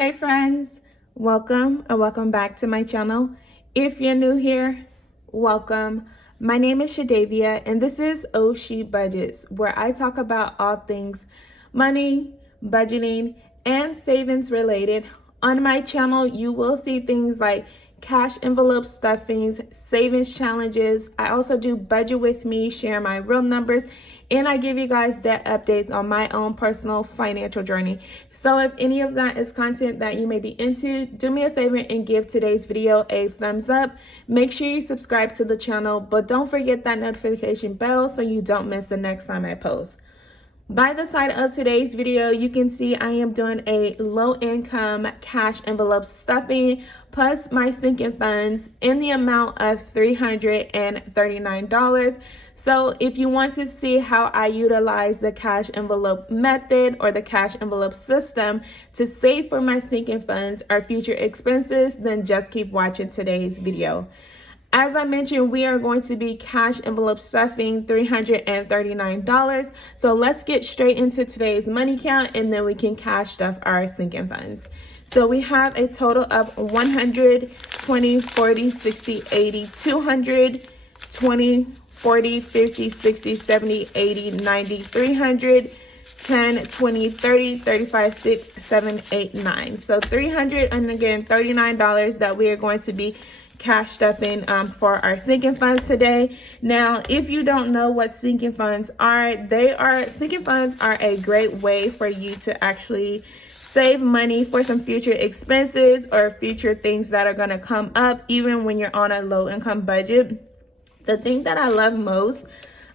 Hey friends, welcome or welcome back to my channel. If you're new here, welcome. My name is Shadavia and this is Oshi Budgets, where I talk about all things money, budgeting, and savings related. On my channel, you will see things like cash envelope stuffings, savings challenges. I also do budget with me, share my real numbers, and I give you guys debt updates on my own personal financial journey. So if any of that is content that you may be into, do me a favor and give today's video a thumbs up. Make sure you subscribe to the channel, but don't forget that notification bell so you don't miss the next time I post. By the title of today's video, you can see I am doing a low income cash envelope stuffing plus my sinking funds in the amount of $339. So if you want to see how I utilize the cash envelope method or the cash envelope system to save for my sinking funds or future expenses, then just keep watching today's video. As I mentioned, we are going to be cash envelope stuffing $339. So let's get straight into today's money count and then we can cash stuff our sinking funds. So we have a total of 100, 20, 40, 60, 80, 200, 20, 40, 50, 60, 70, 80, 90, 300, 10, 20, 30, 35, 6, 7, 8, 9. So $300 and again $39 that we are going to be cash stuffing for our sinking funds today. Now, if you don't know what sinking funds are, sinking funds are a great way for you to actually save money for some future expenses or future things that are going to come up even when you're on a low income budget. The thing that I love most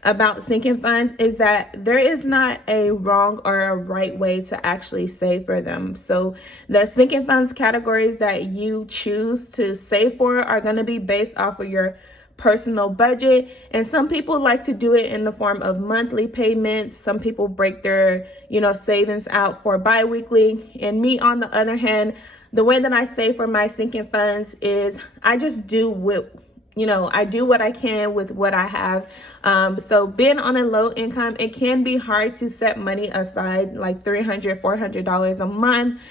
about sinking funds is that there is not a wrong or a right way to actually save for them. So the sinking funds categories that you choose to save for are going to be based off of your personal budget. And some people like to do it in the form of monthly payments. Some people break their, savings out for bi-weekly. And me, on the other hand, the way that I save for my sinking funds is I just do I do what I can with what I have. So being on a low income, it can be hard to set money aside like $300, $400 a month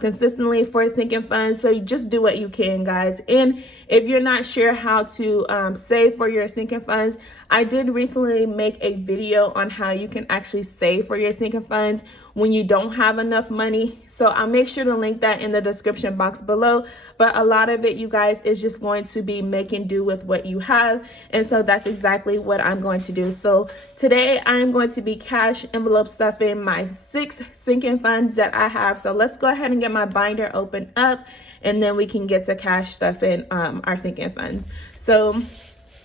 consistently for sinking funds. So you just do what you can, guys. And if you're not sure how to save for your sinking funds, I did recently make a video on how you can actually save for your sinking funds when you don't have enough money. So I'll make sure to link that in the description box below. But a lot of it, you guys, is just going to be making do with what you have. And so that's exactly what I'm going to do. So today I'm going to be cash envelope stuffing my 6 sinking funds that I have. So let's go ahead and get my binder open up and then we can get to cash stuffing our sinking funds. So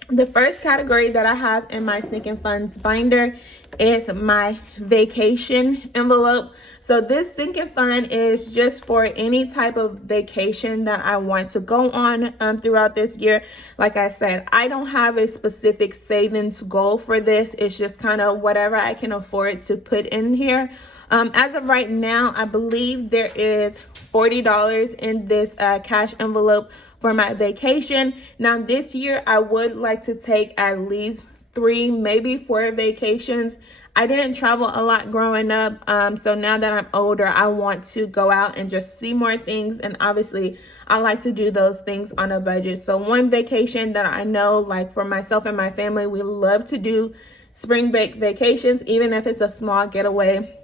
the first category that I have in my sinking funds binder is my vacation envelope. So this sinking fund is just for any type of vacation that I want to go on throughout this year. Like I said, I don't have a specific savings goal for this. It's just kind of whatever I can afford to put in here. As of right now, I believe there is $40 in this cash envelope for my vacation. Now this year, I would like to take at least 3, maybe 4 vacations. I didn't travel a lot growing up, so now that I'm older, I want to go out and just see more things, and obviously I like to do those things on a budget. So one vacation that I know, like for myself and my family, we love to do spring break vacations, even if it's a small getaway.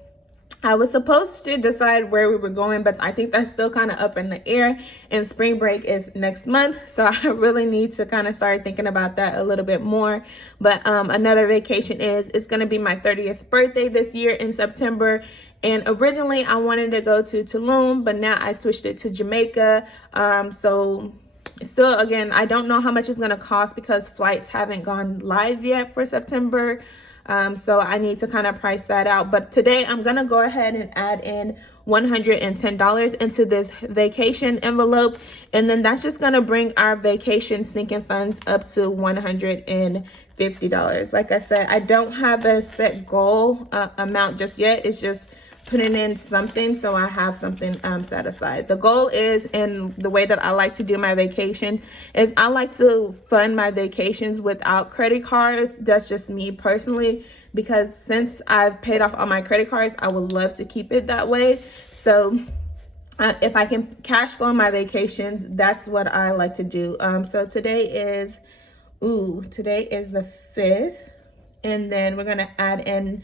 I was supposed to decide where we were going, but I think that's still kind of up in the air, and spring break is next month. So I really need to kind of start thinking about that a little bit more. But another vacation it's going to be my 30th birthday this year in September. And originally I wanted to go to Tulum, but now I switched it to Jamaica. So still, again, I don't know how much it's going to cost because flights haven't gone live yet for September. So I need to kind of price that out. But today I'm going to go ahead and add in $110 into this vacation envelope. And then that's just going to bring our vacation sinking funds up to $150. Like I said, I don't have a set goal amount just yet. It's just putting in something so I have something set aside. The goal is, and the way that I like to do my vacation is I like to fund my vacations without credit cards. That's just me personally, because since I've paid off all my credit cards, I would love to keep it that way. So if I can cash flow my vacations, that's what I like to do. So today is the 5th, and then we're gonna add in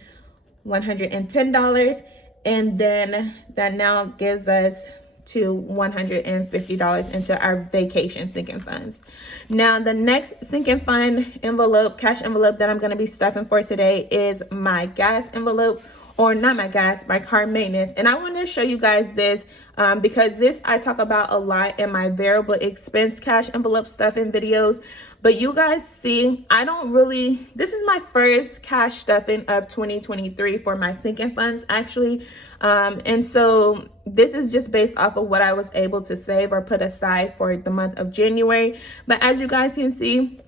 $110, and then that now gives us to $150 into our vacation sinking funds. Now the next sinking fund envelope, cash envelope that I'm going to be stuffing for today is my gas envelope, or not my gas, my car maintenance. And I want to show you guys this because this I talk about a lot in my variable expense cash envelope stuffing videos. But you guys see, this is my first cash stuffing of 2023 for my sinking funds actually. And so this is just based off of what I was able to save or put aside for the month of January. But as you guys can see,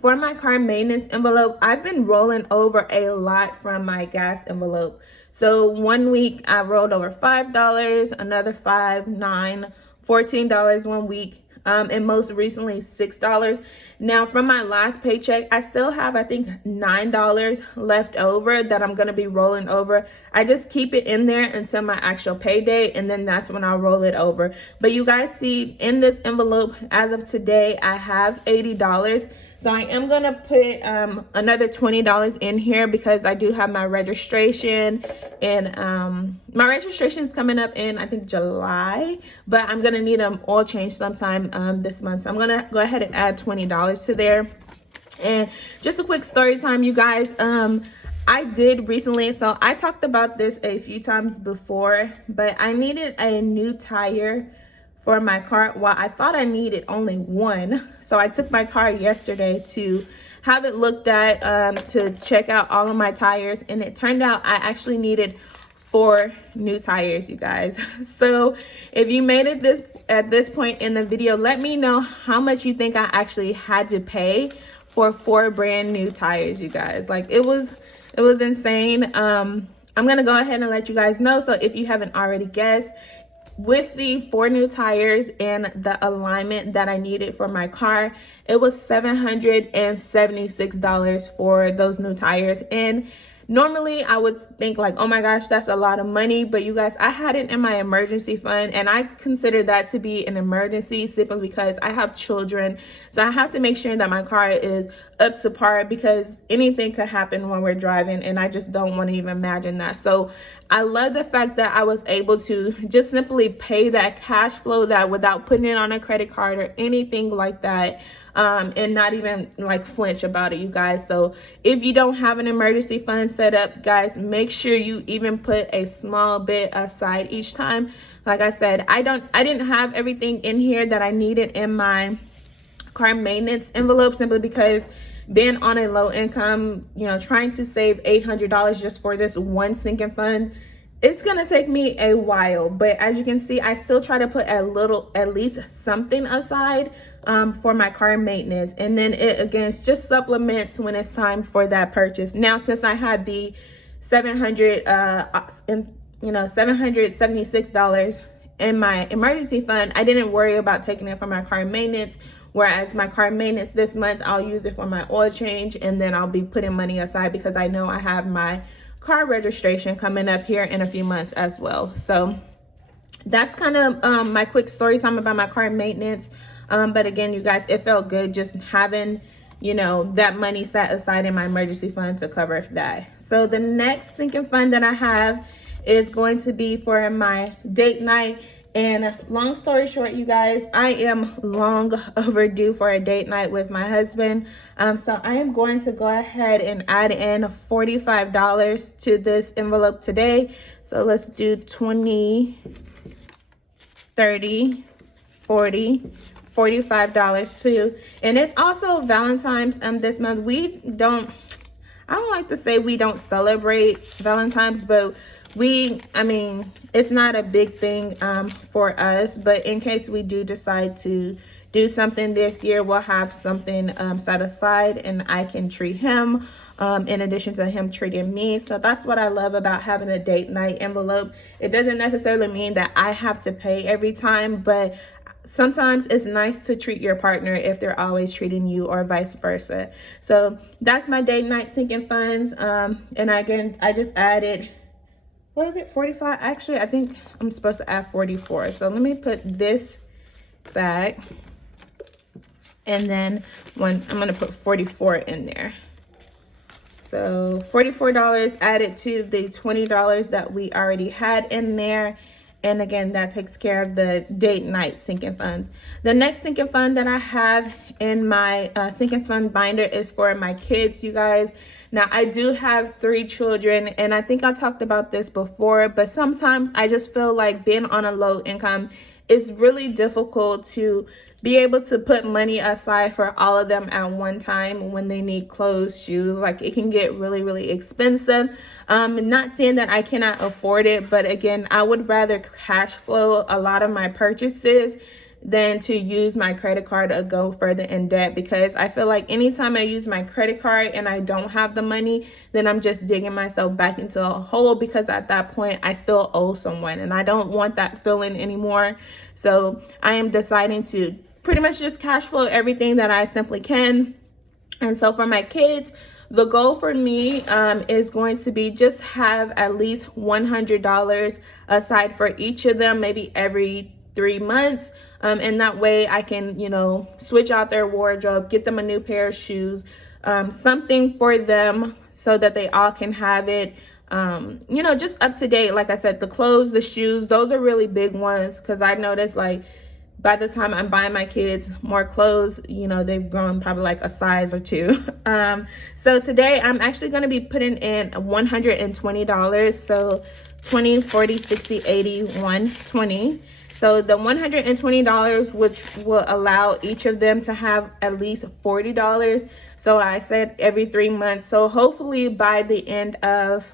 for my car maintenance envelope, I've been rolling over a lot from my gas envelope. So one week I rolled over $5, another $5, $9, $14 one week, and most recently $6. Now from my last paycheck, I still have, I think, $9 left over that I'm gonna be rolling over. I just keep it in there until my actual payday, and then that's when I'll roll it over. But you guys see in this envelope, as of today, I have $80. So I am gonna put another $20 in here because I do have my registration, and my registration is coming up in, I think, July, but I'm gonna need an oil change sometime this month. So I'm gonna go ahead and add $20 to there. And just a quick story time, you guys. I did recently, so I talked about this a few times before, but I needed a new tire for my car. Well, I thought I needed only one, so I took my car yesterday to have it looked at, to check out all of my tires, and it turned out I actually needed 4 new tires, you guys. So if you made it at this point in the video, let me know how much you think I actually had to pay for 4 brand new tires, you guys. Like, it was insane. I'm gonna go ahead and let you guys know, so if you haven't already guessed, with the 4 new tires and the alignment that I needed for my car, it was $776 for those new tires. And normally I would think like, oh my gosh, that's a lot of money. But you guys, I had it in my emergency fund, and I consider that to be an emergency simply because I have children. So I have to make sure that my car is up to par, because anything could happen when we're driving, and I just don't want to even imagine that. So I love the fact that I was able to just simply pay that cash flow that without putting it on a credit card or anything like that, and not even like flinch about it, you guys. So if you don't have an emergency fund set up, guys, make sure you even put a small bit aside each time. Like I said, I didn't have everything in here that I needed in my car maintenance envelope, simply because being on a low income, trying to save $800 just for this one sinking fund, it's gonna take me a while. But as you can see, I still try to put at least something aside for my car maintenance, and then it again just supplements when it's time for that purchase. Now, since I had the $776 in my emergency fund, I didn't worry about taking it from my car maintenance. Whereas my car maintenance this month, I'll use it for my oil change, and then I'll be putting money aside because I know I have my car registration coming up here in a few months as well. So that's kind of my quick story time about my car maintenance. But again, you guys, it felt good just having, that money set aside in my emergency fund to cover that. So the next sinking fund that I have is going to be for my date night. And long story short, you guys, I am long overdue for a date night with my husband. So I am going to go ahead and add in $45 to this envelope today. So let's do 20, 30, 40, $45 too. And it's also Valentine's this month. I don't like to say we don't celebrate Valentine's, but it's not a big thing for us. But in case we do decide to do something this year, we'll have something set aside, and I can treat him in addition to him treating me. So that's what I love about having a date night envelope. It doesn't necessarily mean that I have to pay every time, but sometimes it's nice to treat your partner if they're always treating you, or vice versa. So that's my date night sinking funds. And again, I just added what was it, 45? Actually, I think I'm supposed to add 44. So let me put this back. And then I'm gonna put 44 in there. So $44 added to the $20 that we already had in there. And again, that takes care of the date night sinking funds. The next sinking fund that I have in my sinking fund binder is for my kids, you guys. Now, I do have 3 children, and I think I talked about this before, but sometimes I just feel like being on a low income, it's really difficult to be able to put money aside for all of them at one time when they need clothes, shoes. Like, it can get really, really expensive. Not saying that I cannot afford it, but again, I would rather cash flow a lot of my purchases than to use my credit card or go further in debt, because I feel like anytime I use my credit card and I don't have the money, then I'm just digging myself back into a hole, because at that point I still owe someone, and I don't want that feeling anymore. So I am deciding to pretty much just cash flow everything that I simply can. And so for my kids, the goal for me is going to be just have at least $100 aside for each of them, maybe every 3 months. And that way I can, you know, switch out their wardrobe, get them a new pair of shoes, something for them so that they all can have it, you know, just up to date. Like I said, the clothes, the shoes, those are really big ones, because I noticed, like, by the time I'm buying my kids more clothes, you know, they've grown probably like a size or 2. So today I'm actually going to be putting in $120. So 20, 40, 60, 80, 120. So the $120, which will allow each of them to have at least $40. So I said every 3 months. So hopefully by the end of,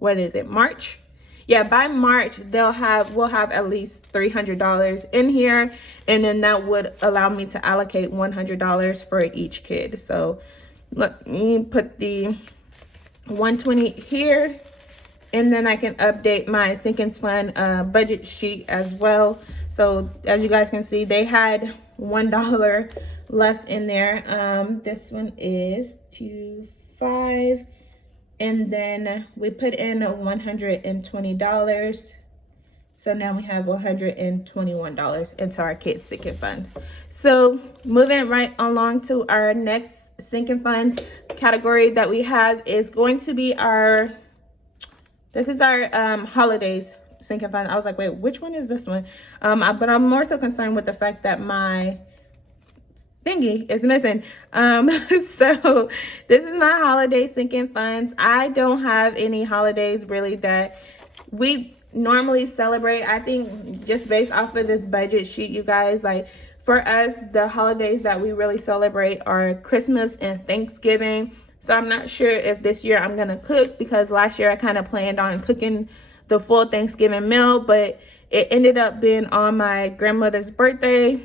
what is it, March? Yeah, by March, we'll have at least $300 in here. And then that would allow me to allocate $100 for each kid. So let me put the 120 here. And then I can update my sinking fund budget sheet as well. So as you guys can see, they had $1 left in there. This one is 25. And then we put in $120. So now we have $121 into our kids sinking fund. So moving right along to our next sinking fund category that we have is going to be this is our holidays sinking fund. I was like, wait, which one is this one? But I'm more so concerned with the fact that my thingy is missing. So this is my holiday sinking funds. I don't have any holidays really that we normally celebrate. I think just based off of this budget sheet, you guys, like, for us, the holidays that we really celebrate are Christmas and Thanksgiving. So I'm not sure if this year I'm gonna cook, because last year I kind of planned on cooking the full Thanksgiving meal, but it ended up being on my grandmother's birthday.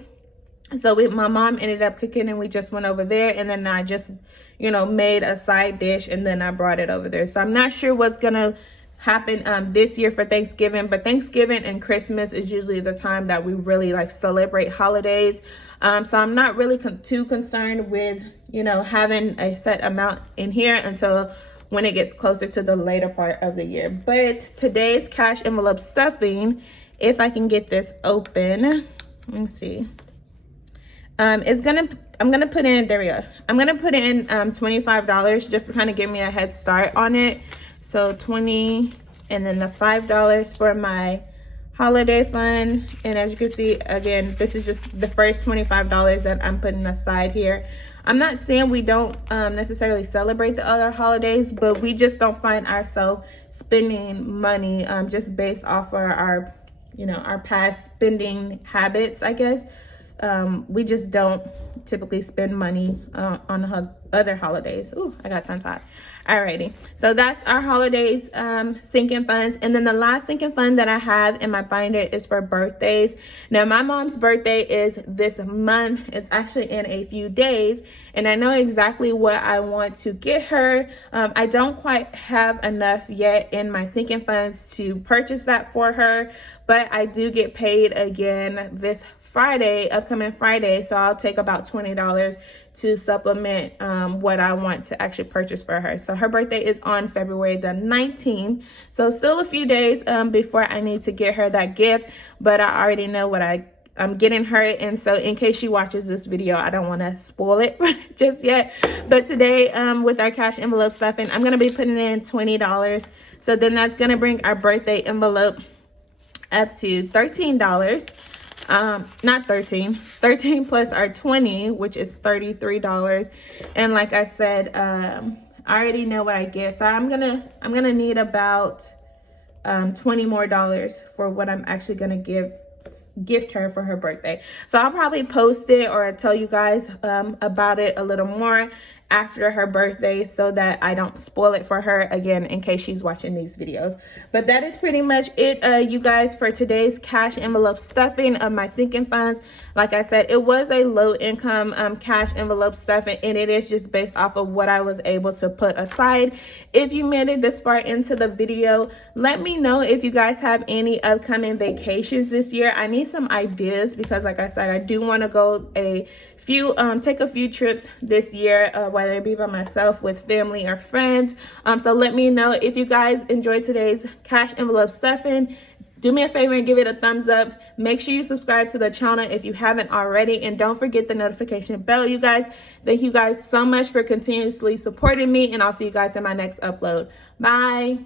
So my mom ended up cooking, and we just went over there, and then I just, you know, made a side dish, and then I brought it over there. So I'm not sure what's gonna happen this year for Thanksgiving, but Thanksgiving and Christmas is usually the time that we really like celebrate holidays. So I'm not really too concerned with, you know, having a set amount in here until when it gets closer to the later part of the year. But today's cash envelope stuffing, if I can get this open, let me see. I'm gonna put in, there we go. I'm gonna put in $25 just to kind of give me a head start on it. So 20, and then the $5 for my holiday fund. And as you can see, again, this is just the first $25 that I'm putting aside here. I'm not saying we don't necessarily celebrate the other holidays, but we just don't find ourselves spending money just based off of our, you know, our past spending habits, I guess. We just don't typically spend money on other holidays. Ooh, I got tongue-tied. Alrighty, so that's our holidays sinking funds. And then the last sinking fund that I have in my binder is for birthdays. Now, my mom's birthday is this month. It's actually in a few days, and I know exactly what I want to get her. I don't quite have enough yet in my sinking funds to purchase that for her, but I do get paid again this Friday, upcoming Friday, so I'll take about $20 to supplement what I want to actually purchase for her. So her birthday is on February the 19th, so still a few days before I need to get her that gift, but I already know what I'm getting her, and so in case she watches this video, I don't want to spoil it just yet. But today with our cash envelope stuffing, I'm going to be putting in $20, so then that's going to bring our birthday envelope up to $13. Not 13 plus our 20, which is $33. And like I said, I already know what I get, so I'm gonna need about $20 more for what I'm actually gonna gift her for her birthday. So I'll probably post it or tell you guys about it a little more after her birthday, so that I don't spoil it for her again in case she's watching these videos. But that is pretty much it, you guys, for today's cash envelope stuffing of my sinking funds. Like I said, it was a low income cash envelope stuffing, and it is just based off of what I was able to put aside. If you made it this far into the video, let me know if you guys have any upcoming vacations this year. I need some ideas because, like I said, I do want to go take a few trips this year, whether it be by myself, with family, or friends. So let me know if you guys enjoyed today's cash envelope stuffing. Do me a favor and give it a thumbs up. Make sure you subscribe to the channel if you haven't already, and don't forget the notification bell, you guys. Thank you guys so much for continuously supporting me, and I'll see you guys in my next upload. Bye.